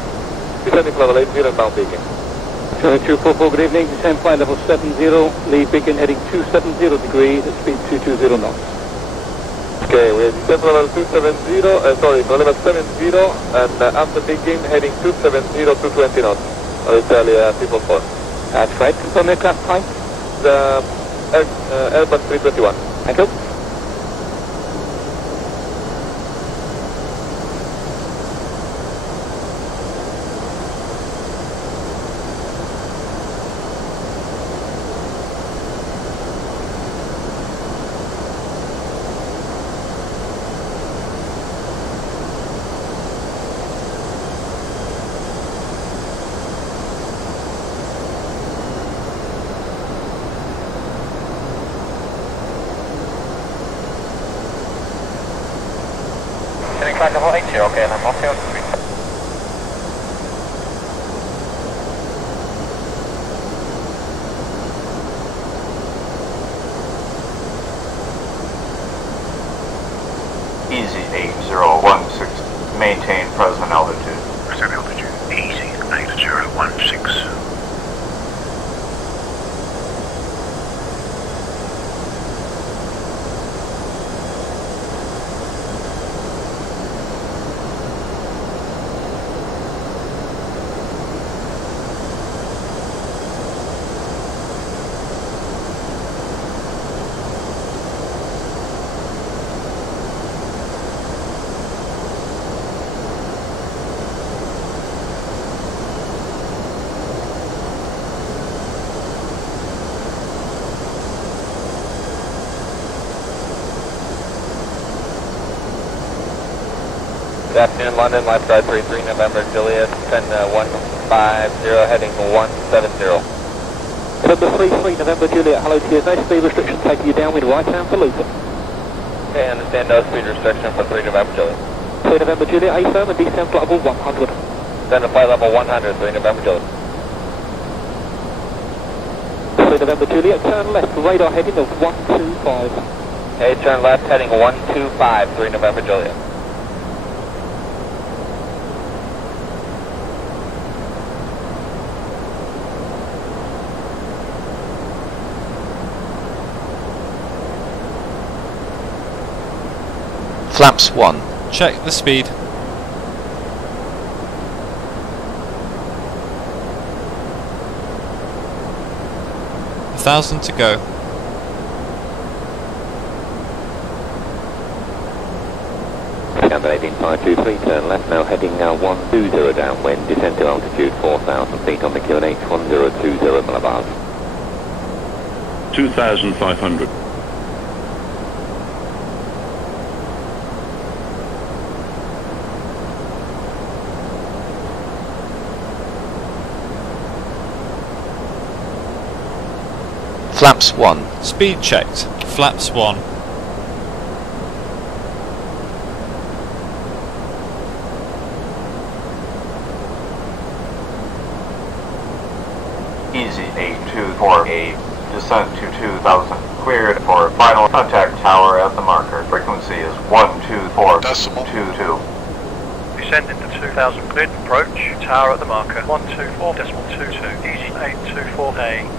descending level 80 and bound beacon. Charlie 244, good evening, descend flight level 70, lead beacon heading 270 degrees at speed 220 knots. Okay, we have descent level 270, sorry, level 70 and after beacon heading 270, 220 knots. Italia 344. That's right, confirm aircraft type? The Airbus 321. Thank you. Flight level 80, okay, and I'm off here. EZY 8016, maintain present altitude. Present altitude, EZY 8016. Good afternoon, London, lifeguard 33 November, Juliet, 150, heading 170. November 33 November, Juliet, hello to you. No speed restriction taking you downwind right hand for looping. Okay, understand no speed restriction for 3 November, Juliet. 3 November, Juliet, A firm and descend flight level 100. Descend to flight level 100, 3 November, Juliet. 3 November, Juliet, turn left, radar heading of 125. Okay, turn left, heading 125, 3 November, Juliet. Flaps 1. Check the speed. $1,000 to go. Camber 18523, turn left now, heading 120 downwind, descend to altitude 4,000 feet on the QNH 1020 millibars. 2,500. Flaps 1. Speed checked. Flaps 1. Easy 8248. Descent to 2000. Cleared for final contact tower at the marker. Frequency is 124.22. Descending to 2000. Cleared approach. Tower at the marker. 124.22. Easy 824A.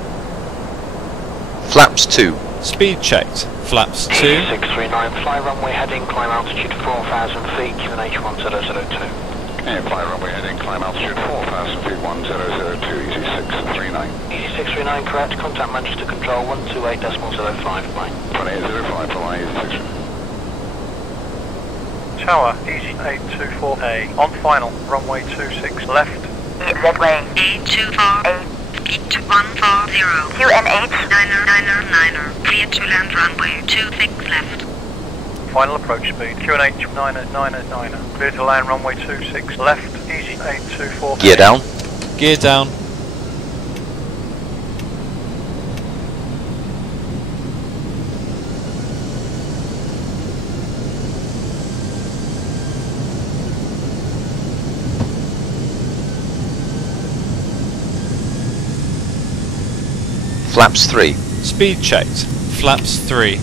Flaps 2. Speed checked. Flaps 2. 639, fly runway heading, climb altitude 4,000 feet, QNH 1002. And fly runway heading, climb altitude 4,000 feet, 1002, easy 639. Easy 639, correct, contact Manchester Control 128.05, flight. 2805, fly easy 639. Tower, easy 824A. On final, runway 26 left. EZY 824A. Speed to 140. QNH 999er. Clear to land runway 26 left. Final approach speed. QNH 999er. Clear to land runway 26 left. Easy 824. Gear down. Gear down. Flaps 3. Speed checked. Flaps 3.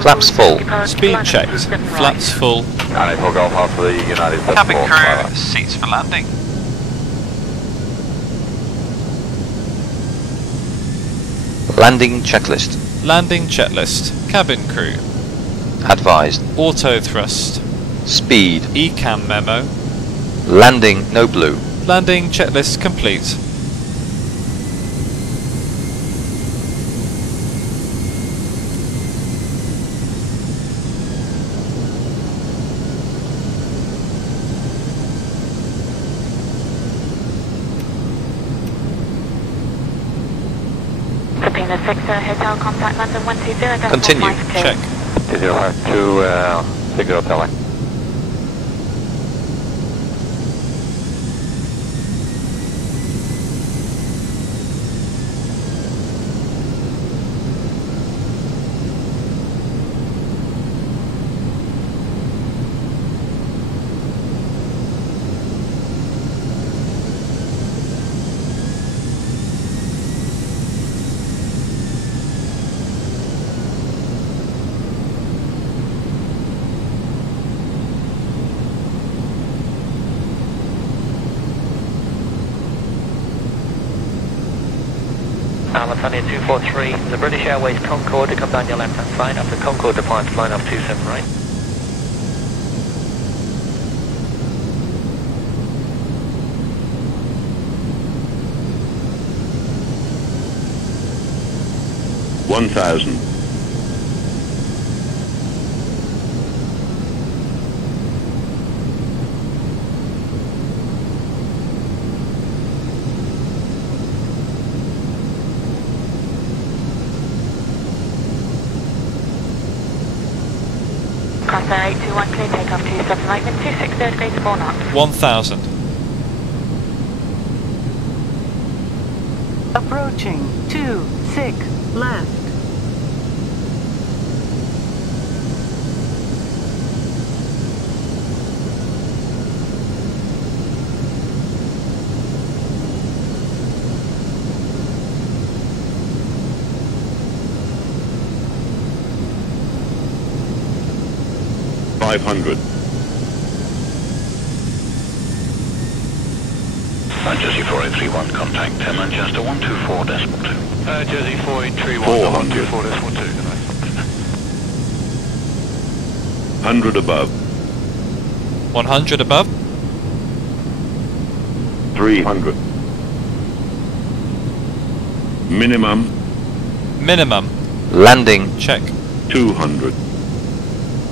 Flaps full. Speed checked. Flaps full. 984 Golf after the United Cabin crew, seats for landing. Landing checklist. Landing checklist. Cabin crew. Advised. Auto thrust. Speed. ECAM memo. Landing no blue. Landing checklist complete. Hotel contact London 120. Continue. Check. 2052, Sigurd Hotel. Alitalia 243, the British Airways Concorde to come down your left hand side after Concorde departs line up 27 right. $1,000. Crosshair 821 clear takeoff 27 right, wind 260 degrees 4 knots. 1000. Approaching 26 left. $500. Jersey 4831, contact Manchester 124.2. Jersey 4831, 124.2. 100 above. 100 above. 300. Minimum Minimum. Landing. Check. 200.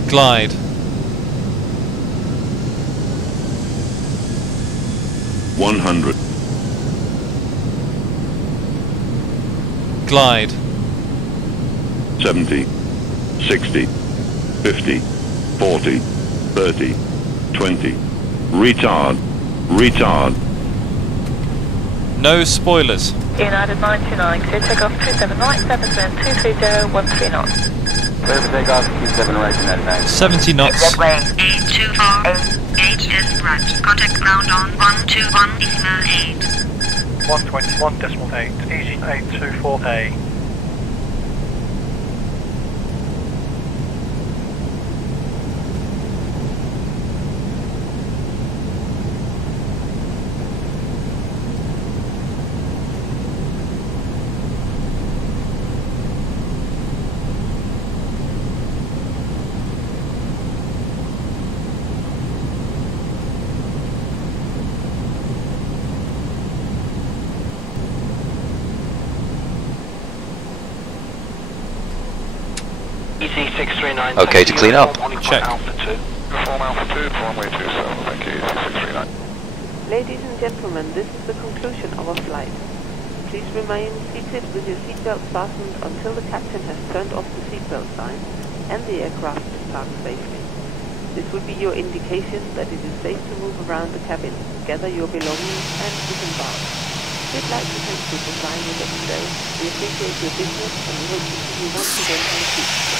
Glide. 100. Glide. 70. 60. 50. 40. 30. 20. Retard. Retard. No spoilers. United 99, clear takeoff 27 right, 230, 13 knots. Clear for takeoff 27 right, United 9. 70 knots. Exit way 824, 8 is right. Contact ground on 121.8. 121.8, EGKK. Okay to clean up. Check. Perform Alpha 2, runway 27, thank you, EC639. Ladies and gentlemen, this is the conclusion of our flight. Please remain seated with your seatbelts fastened until the captain has turned off the seatbelt sign and the aircraft is parked safely. This will be your indication that it is safe to move around the cabin, gather your belongings and disembark. We'd like to thank you for flying with us today. We appreciate your business and we hope to see you once again in the future.